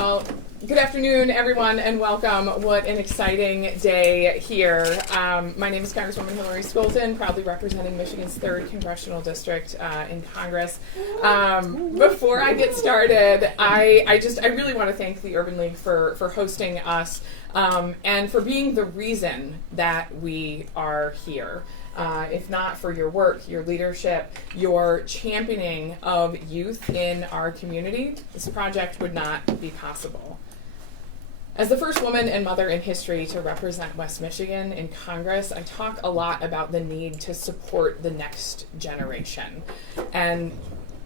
Well, good afternoon, everyone, and welcome. What an exciting day here. My name is Congresswoman Hillary Scholten, proudly representing Michigan's 3rd Congressional District in Congress. Before I get started, I really want to thank the Urban League for hosting us and for being the reason that we are here. If not for your work, your leadership, your championing of youth in our community, this project would not be possible. As the first woman and mother in history to represent West Michigan in Congress, I talk a lot about the need to support the next generation. And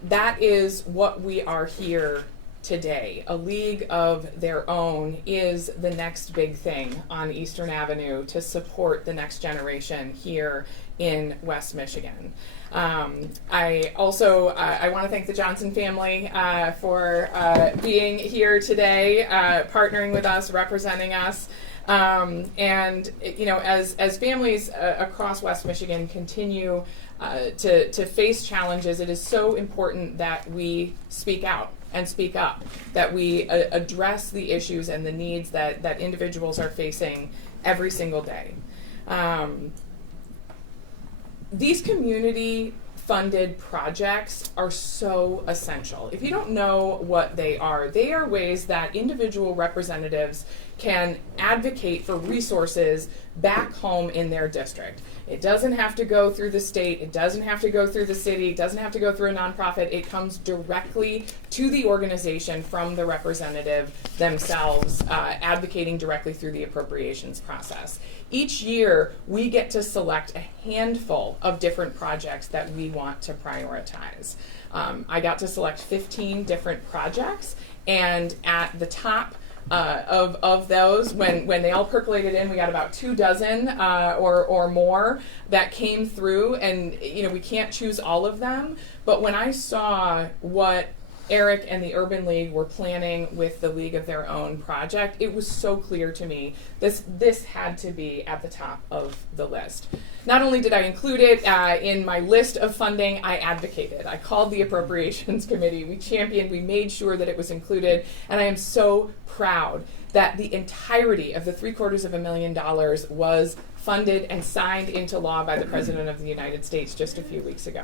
that is what we are here today. A league of their own is the next big thing on Eastern Avenue to support the next generation here in West Michigan. I want to thank the Johnson family for being here today, partnering with us, representing us. And you know, as families across West Michigan continue to face challenges, it is so important that we speak out and speak up, that we address the issues and the needs that individuals are facing every single day. These community-funded projects are so essential. If you don't know what they are ways that individual representatives can advocate for resources back home in their district. It doesn't have to go through the state, it doesn't have to go through the city, it doesn't have to go through a nonprofit. It comes directly to the organization from the representative themselves, advocating directly through the appropriations process. Each year, we get to select a handful of different projects that we want to prioritize. I got to select 15 different projects, and at the top of those, when they all percolated in, we got about 24 or more that came through, and you know, we can't choose all of them, but when I saw what Eric and the Urban League were planning with the League of Their Own project, it was so clear to me this had to be at the top of the list. Not only did I include it in my list of funding, I advocated. I called the Appropriations Committee, we championed, we made sure that it was included, and I am so proud that the entirety of the $750,000 was funded and signed into law by the President of the United States just a few weeks ago.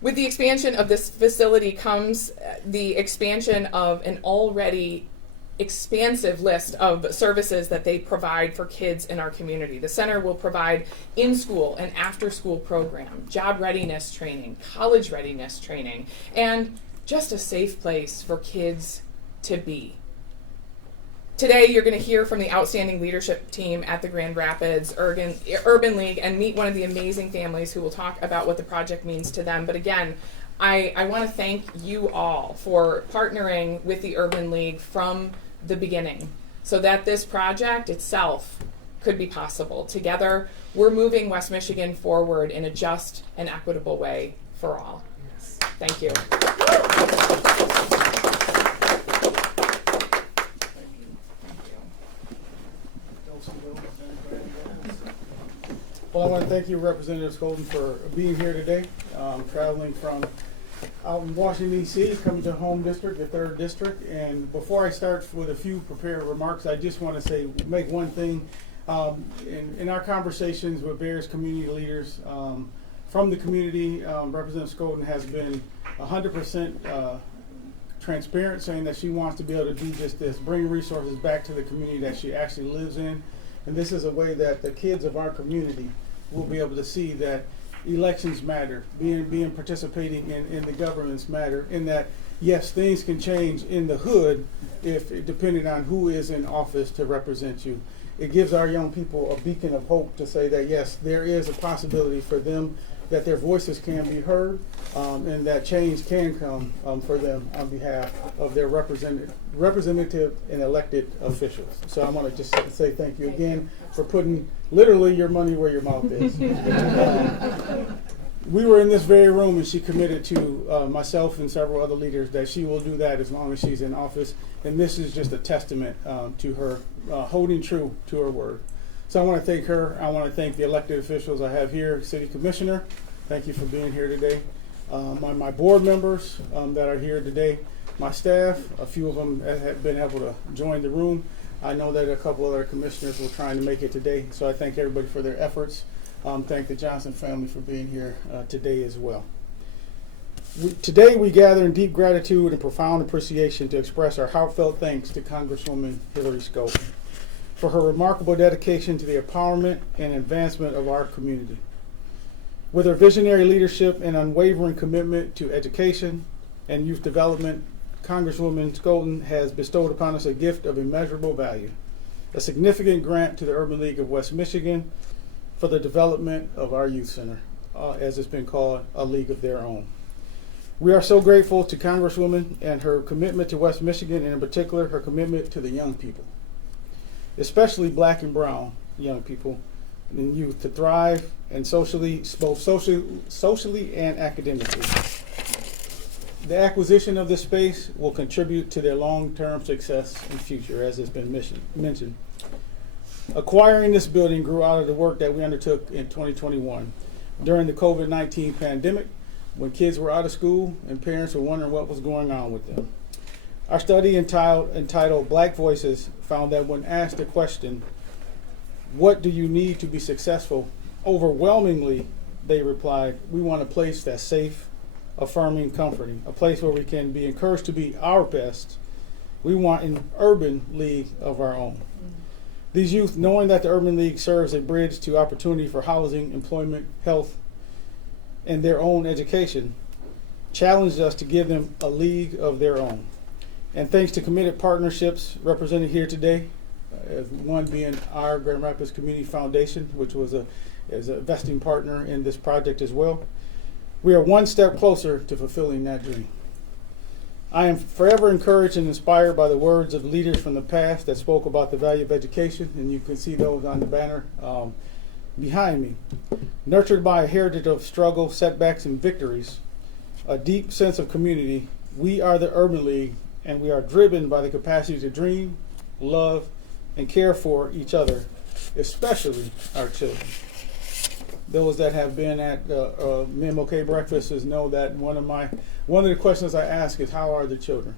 With the expansion of this facility comes the expansion of an already expansive list of services that they provide for kids in our community. The center will provide in-school and after-school program, job readiness training, college readiness training, and just a safe place for kids to be. Today, you're going to hear from the outstanding leadership team at the Grand Rapids Urban League and meet one of the amazing families who will talk about what the project means to them. But again, I want to thank you all for partnering with the Urban League from the beginning so that this project itself could be possible. Together, we're moving West Michigan forward in a just and equitable way for all. Yes. Thank you. Well, I want to thank you, Representative Scholten, for being here today, traveling from out in Washington, D.C., coming to home district, the 3rd district. And before I start with a few prepared remarks, I just want to make one thing. In our conversations with various community leaders from the community, Representative Scholten has been 100% transparent, saying that she wants to be able to do just this, bring resources back to the community that she actually lives in. And this is a way that the kids of our community will be able to see that elections matter, participating in the governments matter, in that, yes, things can change in the hood depending on who is in office to represent you. It gives our young people a beacon of hope to say that, yes, there is a possibility for them, that their voices can be heard, and that change can come for them on behalf of their representative and elected officials. So I want to just say thank you again for putting literally your money where your mouth is. We were in this very room and she committed to myself and several other leaders that she will do that as long as she's in office. And this is just a testament to her holding true to her word. So I want to thank her. I want to thank the elected officials I have here. City Commissioner, thank you for being here today. my board members that are here today, my staff, a few of them have been able to join the room. I know that a couple other commissioners were trying to make it today, so I thank everybody for their efforts. Thank the Johnson family for being here today as well. Today we gather in deep gratitude and profound appreciation to express our heartfelt thanks to Congresswoman Hillary Scholten for her remarkable dedication to the empowerment and advancement of our community. With her visionary leadership and unwavering commitment to education and youth development, Congresswoman Scholten has bestowed upon us a gift of immeasurable value, a significant grant to the Urban League of West Michigan for the development of our youth center, as it's been called, a league of their own. We are so grateful to Congresswoman and her commitment to West Michigan, and in particular, her commitment to the young people, especially black and brown young people and youth, to thrive and both socially and academically. The acquisition of this space will contribute to their long-term success and future, as has been mentioned. Acquiring this building grew out of the work that we undertook in 2021 during the COVID-19 pandemic, when kids were out of school and parents were wondering what was going on with them. Our study entitled Black Voices found that when asked the question, "What do you need to be successful?" overwhelmingly they replied, "We want a place that's safe, affirming, comforting, a place where we can be encouraged to be our best. We want an urban league of our own." These youth, knowing that the Urban League serves a bridge to opportunity for housing, employment, health, and their own education, challenged us to give them a league of their own. And thanks to committed partnerships represented here today, one being our Grand Rapids Community Foundation, which is a vesting partner in this project as well, we are one step closer to fulfilling that dream. I am forever encouraged and inspired by the words of leaders from the past that spoke about the value of education, and you can see those on the banner behind me. Nurtured by a heritage of struggle, setbacks, and victories, a deep sense of community, we are the Urban League, and we are driven by the capacity to dream, love, and care for each other, especially our children. Those that have been at MOK breakfasts know that one of the questions I ask is, how are the children?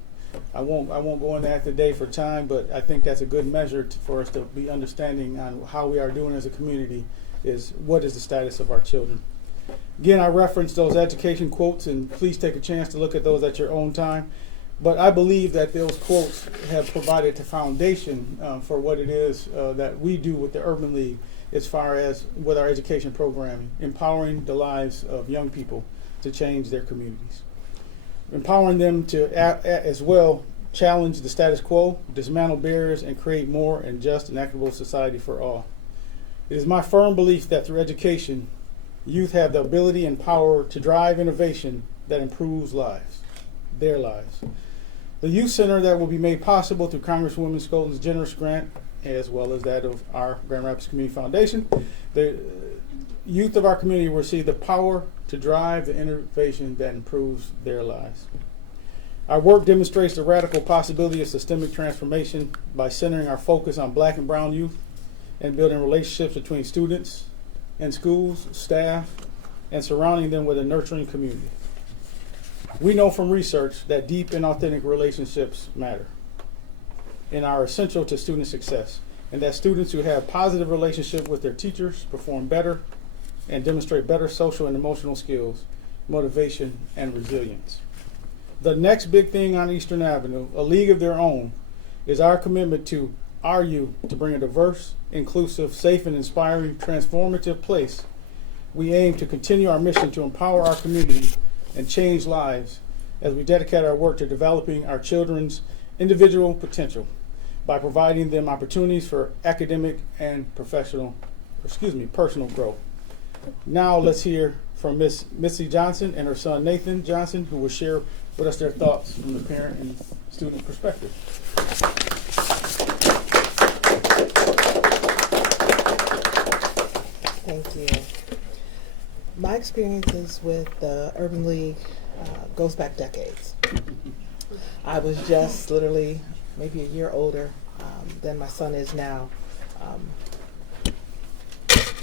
I won't go into that today for time, but I think that's a good measure for us to be understanding on how we are doing as a community, is what is the status of our children. Again, I referenced those education quotes, and please take a chance to look at those at your own time. But I believe that those quotes have provided the foundation for what it is that we do with the Urban League as far as with our education programming, empowering the lives of young people to change their communities. Empowering them to as well challenge the status quo, dismantle barriers, and create more and just and equitable society for all. It is my firm belief that through education, youth have the ability and power to drive innovation that improves lives, their lives. The Youth Center that will be made possible through Congresswoman Scholten's generous grant, as well as that of our Grand Rapids Community Foundation, the youth of our community will receive the power to drive the innovation that improves their lives. Our work demonstrates the radical possibility of systemic transformation by centering our focus on black and brown youth and building relationships between students and schools, staff, and surrounding them with a nurturing community. We know from research that deep and authentic relationships matter and are essential to student success, and that students who have positive relationships with their teachers perform better and demonstrate better social and emotional skills, motivation, and resilience. The next big thing on Eastern Avenue, a league of their own, is our commitment to our youth to bring a diverse, inclusive, safe, and inspiring, transformative place. We aim to continue our mission to empower our community and change lives as we dedicate our work to developing our children's individual potential by providing them opportunities for academic and personal growth. Now let's hear from Miss Missy Johnson and her son Nathan Johnson, who will share with us their thoughts from the parent and student perspective. Thank you. My experiences with the Urban League goes back decades. I was just literally maybe a year older than my son is now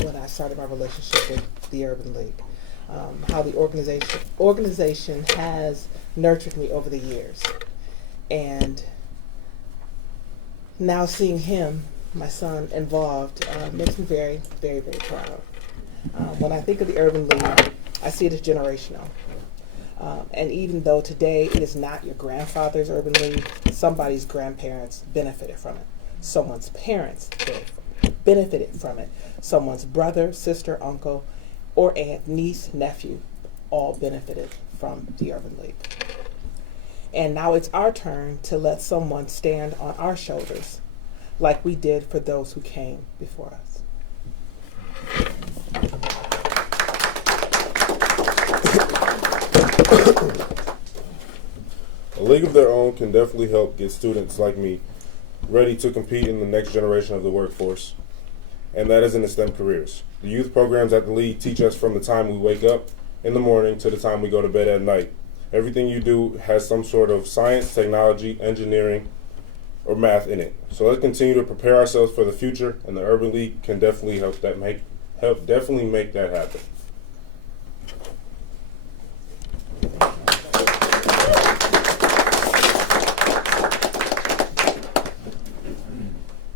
when I started my relationship with the Urban League. how the organization has nurtured me over the years. And now seeing him, my son, involved makes me very, very, very proud. When I think of the Urban League, I see it as generational. And even though today it is not your grandfather's Urban League, somebody's grandparents benefited from it. Someone's parents benefited from it. Someone's brother, sister, uncle, or aunt, niece, nephew, all benefited from the Urban League. And now it's our turn to let someone stand on our shoulders like we did for those who came before us. A league of their own can definitely help get students like me ready to compete in the next generation of the workforce, and that is in the STEM careers. The youth programs at the league teach us from the time we wake up in the morning to the time we go to bed at night. Everything you do has some sort of science, technology, engineering, or math in it. So let's continue to prepare ourselves for the future, and the Urban League can definitely help make that happen.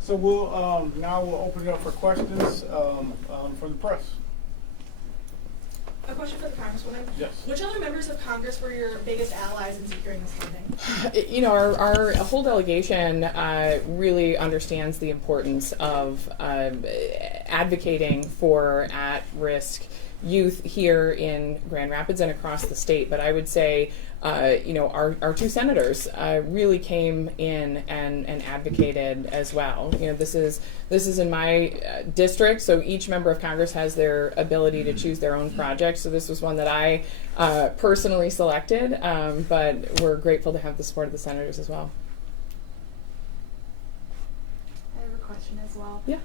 So now we'll open it up for questions from the press. A question for the Congresswoman. Yes. Which other members of Congress were your biggest allies in securing this funding? You know, our whole delegation really understands the importance of advocating for at-risk youth here in Grand Rapids and across the state. But I would say, you know, our two senators really came in and advocated as well. You know, this is in my district, so each member of Congress has their ability to choose their own project. So this was one that I personally selected, but we're grateful to have the support of the senators as well. I have a question as well. Yeah.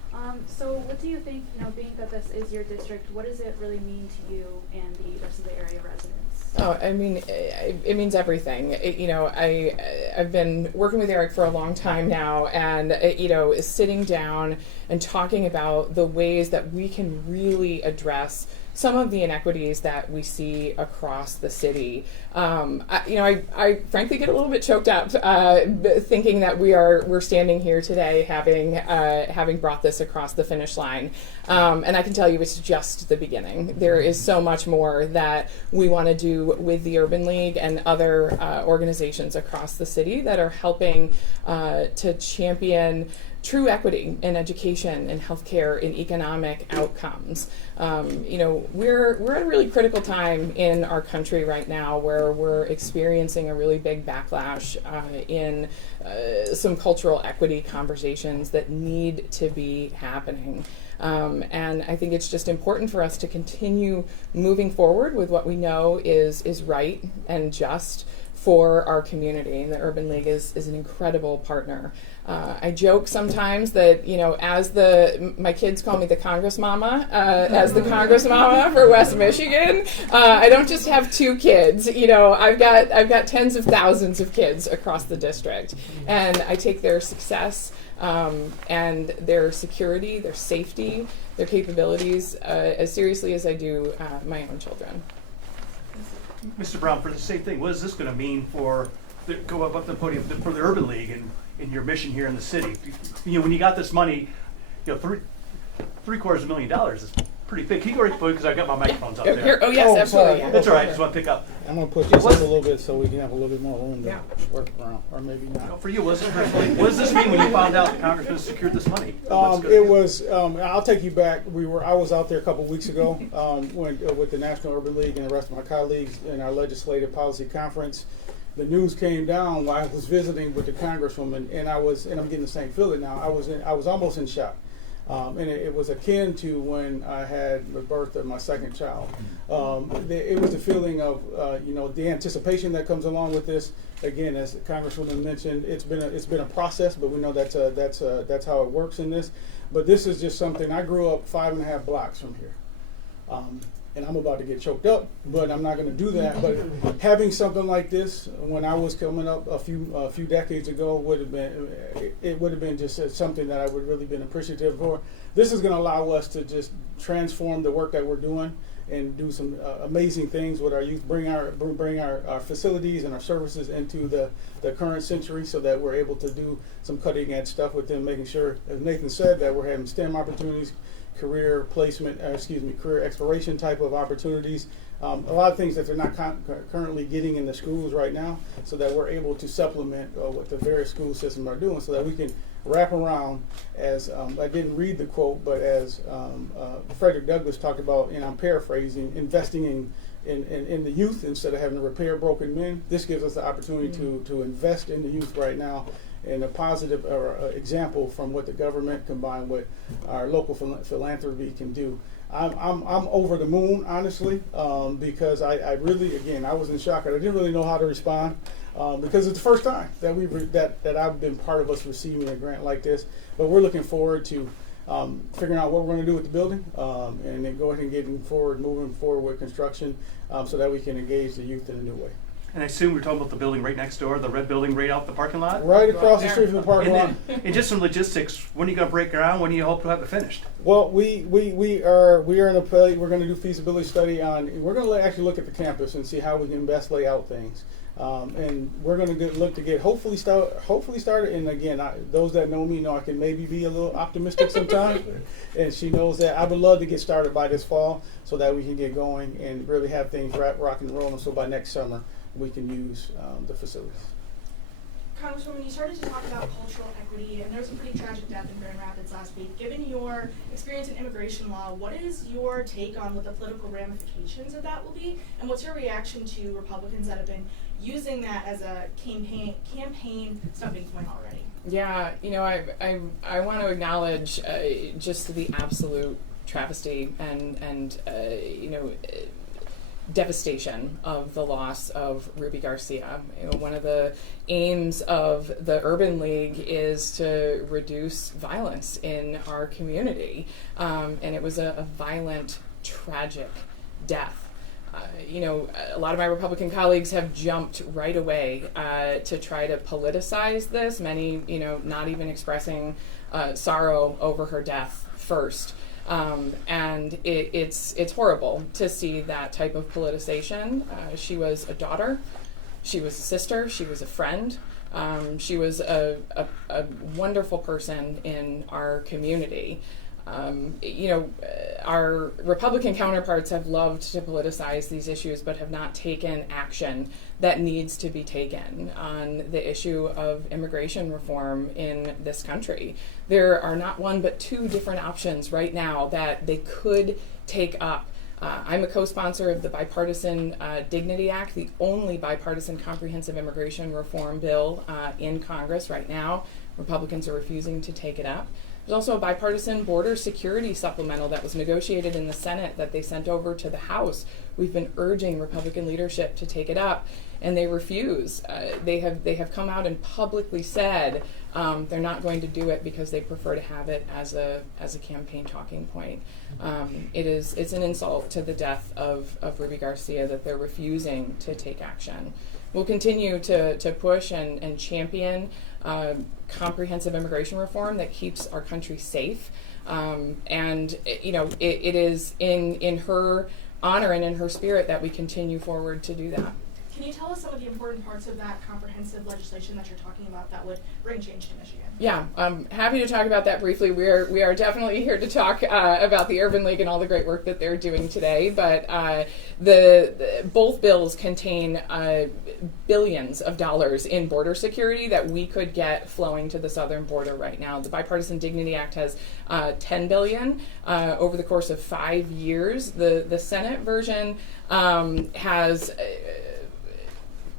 So what do you think, you know, being that this is your district, what does it really mean to you and the rest of the area residents? Oh, I mean, it means everything. You know, I've been working with Eric for a long time now, and you know, sitting down and talking about the ways that we can really address some of the inequities that we see across the city. I frankly get a little bit choked up thinking that we're standing here today having brought this across the finish line. And I can tell you it's just the beginning. There is so much more that we want to do with the Urban League and other organizations across the city that are helping to champion true equity in education, in healthcare, in economic outcomes. You know, we're at a really critical time in our country right now where we're experiencing a really big backlash in some cultural equity conversations that need to be happening. And I think it's just important for us to continue moving forward with what we know is right and just for our community, and the Urban League is an incredible partner. I joke sometimes that, you know, my kids call me the Congress Mama, as the Congress Mama for West Michigan. I don't just have two kids, you know, I've got tens of thousands of kids across the district, and I take their success and their security, their safety, their capabilities as seriously as I do my own children. Mr. Brown, for the same thing, what is this going to mean for go up the podium for the Urban League and in your mission here in the city? You know, when you got this money, you know, $750,000 is pretty big. Can you go right forward because I've got my microphones up there? Oh yes, Oh, absolutely. sorry. That's all right. I just want to pick up. I'm going to push this up a little bit so we can have a little bit more room to Yeah. work around, or maybe You know, not. for you, what does this mean when you found out the Congressman secured this money? What's gonna It do? was. I'll take you back. I was out there a couple weeks ago with the National Urban League and the rest of my colleagues in our legislative policy conference. The news came down while I was visiting with the Congresswoman, and I'm getting the same feeling now. I was almost in shock. And it was akin to when I had the birth of my second child. It was a feeling of, you know, the anticipation that comes along with this. Again, as the Congresswoman mentioned, it's been a process, but we know that's how it works in this. But this is just something. I grew up 5.5 blocks from here. And I'm about to get choked up, but I'm not going to do that. But having something like this, when I was coming up a few decades ago, would have been just something that I would really been appreciative for. This is going to allow us to just transform the work that we're doing and do some amazing things with our youth, bring our facilities and our services into the current century so that we're able to do some cutting edge stuff with them, making sure, as Nathan said, that we're having STEM opportunities, career placement, career exploration type of opportunities. A lot of things that they're not currently getting in the schools right now, so that we're able to supplement what the various school systems are doing, so that we can wrap around, as I didn't read the quote, but as Frederick Douglass talked about, and I'm paraphrasing, investing in the youth instead of having to repair broken men. This gives us the opportunity to invest in the youth right now, and a positive example from what the government combined with our local philanthropy can do. I'm over the moon, honestly, because I really, again, I was in shock. I didn't really know how to respond because it's the first time that that I've been part of us receiving a grant like this. But we're looking forward to figuring out what we're going to do with the building, and then go ahead and moving forward with construction, so that we can engage the youth in a new way. And I assume we're talking about the building right next door, the red building right out the parking lot? Right across the street from the parking lot. And just some logistics, when are you going to break ground? When do you hope to have it finished? Well, we are in a play. We're going to do feasibility study on. We're going to actually look at the campus and see how we can best lay out things. And we're going to look to get hopefully started. And again, those that know me know I can maybe be a little optimistic sometimes. And she knows that I would love to get started by this fall, so that we can get going and really have things rock and rolling. So by next summer, we can use the facilities. Congresswoman, you started to talk about cultural equity, and there was a pretty tragic death in Grand Rapids last week. Given your experience in immigration law, what is your take on what the political ramifications of that will be, and what's your reaction to Republicans that have been using that as a campaign stumping point already? Yeah, I want to acknowledge just the absolute travesty and devastation of the loss of Ruby Garcia. One of the aims of the Urban League is to reduce violence in our community, and it was a violent, tragic death. A lot of my Republican colleagues have jumped right away to try to politicize this, many, not even expressing sorrow over her death first. And it's horrible to see that type of politicization. She was a daughter, she was a sister, she was a friend, she was a wonderful person in our community. Our Republican counterparts have loved to politicize these issues, but have not taken action that needs to be taken on the issue of immigration reform in this country. There are not one but two different options right now that they could take up. I'm a co-sponsor of the Bipartisan Dignity Act, the only bipartisan comprehensive immigration reform bill in Congress right now. Republicans are refusing to take it up. There's also a bipartisan border security supplemental that was negotiated in the Senate that they sent over to the House. We've been urging Republican leadership to take it up, and they refuse. They have come out and publicly said they're not going to do it because they prefer to have it as a campaign talking point. It's an insult to the death of Ruby Garcia that they're refusing to take action. We'll continue to push and champion comprehensive immigration reform that keeps our country safe. It is in her honor and in her spirit that we continue forward to do that. Can you tell us some of the important parts of that comprehensive legislation that you're talking about that would bring change to Michigan? Yeah, I'm happy to talk about that briefly. We are definitely here to talk about the Urban League and all the great work that they're doing today. But both bills contain billions of dollars in border security that we could get flowing to the southern border right now. The Bipartisan Dignity Act has $10 billion over the course of 5 years. The Senate version has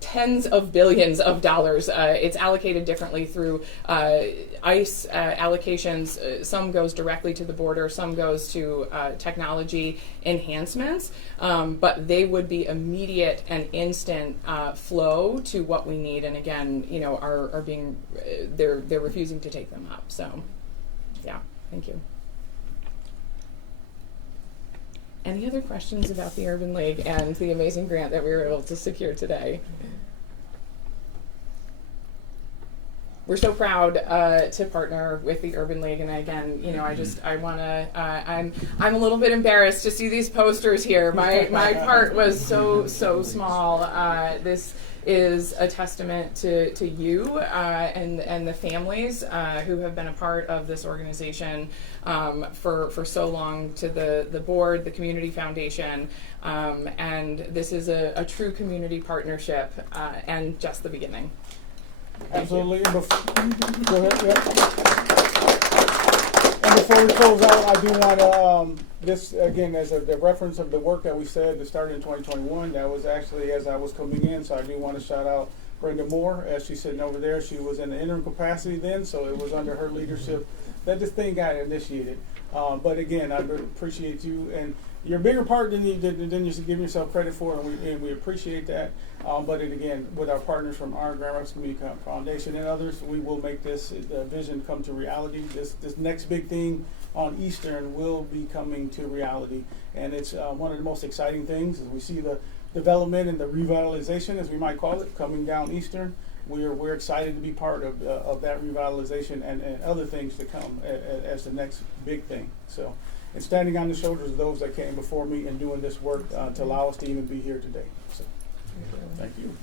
tens of billions of dollars. It's allocated differently through ICE allocations. Some goes directly to the border, some goes to technology enhancements, but they would be immediate and instant flow to what we need. And again, are being they're refusing to take them up. So, yeah, thank you. Any other questions about the Urban League and the amazing grant that we were able to secure today? we're so proud to partner with the Urban League, and again, you know, I want to. I'm a little bit embarrassed to see these posters here. My part was so small. This is a testament to you and the families who have been a part of this organization for so long, to the board, the community foundation, and this is a true community partnership and just the beginning. Absolutely. And go ahead. Yeah. And before we close out, I do want to, this again, as the reference of the work that we said that started in 2021, that was actually as I was coming in, so I do want to shout out Brenda Moore, as she's sitting over there. She was in the interim capacity then, so it was under her leadership that this thing got initiated. But again, I appreciate you, and you're a bigger part than you give yourself credit for, and we appreciate that. But again, with our partners from our Grand Rapids Community Foundation and others, we will make this vision come to reality. This next big thing on Eastern will be coming to reality, and it's one of the most exciting things. As we see the development and the revitalization, as we might call it, coming down Eastern. We're excited to be part of that revitalization and other things to come as the next big thing. So, and standing on the shoulders of those that came before me and doing this work to allow us to even be here today. So, thank you.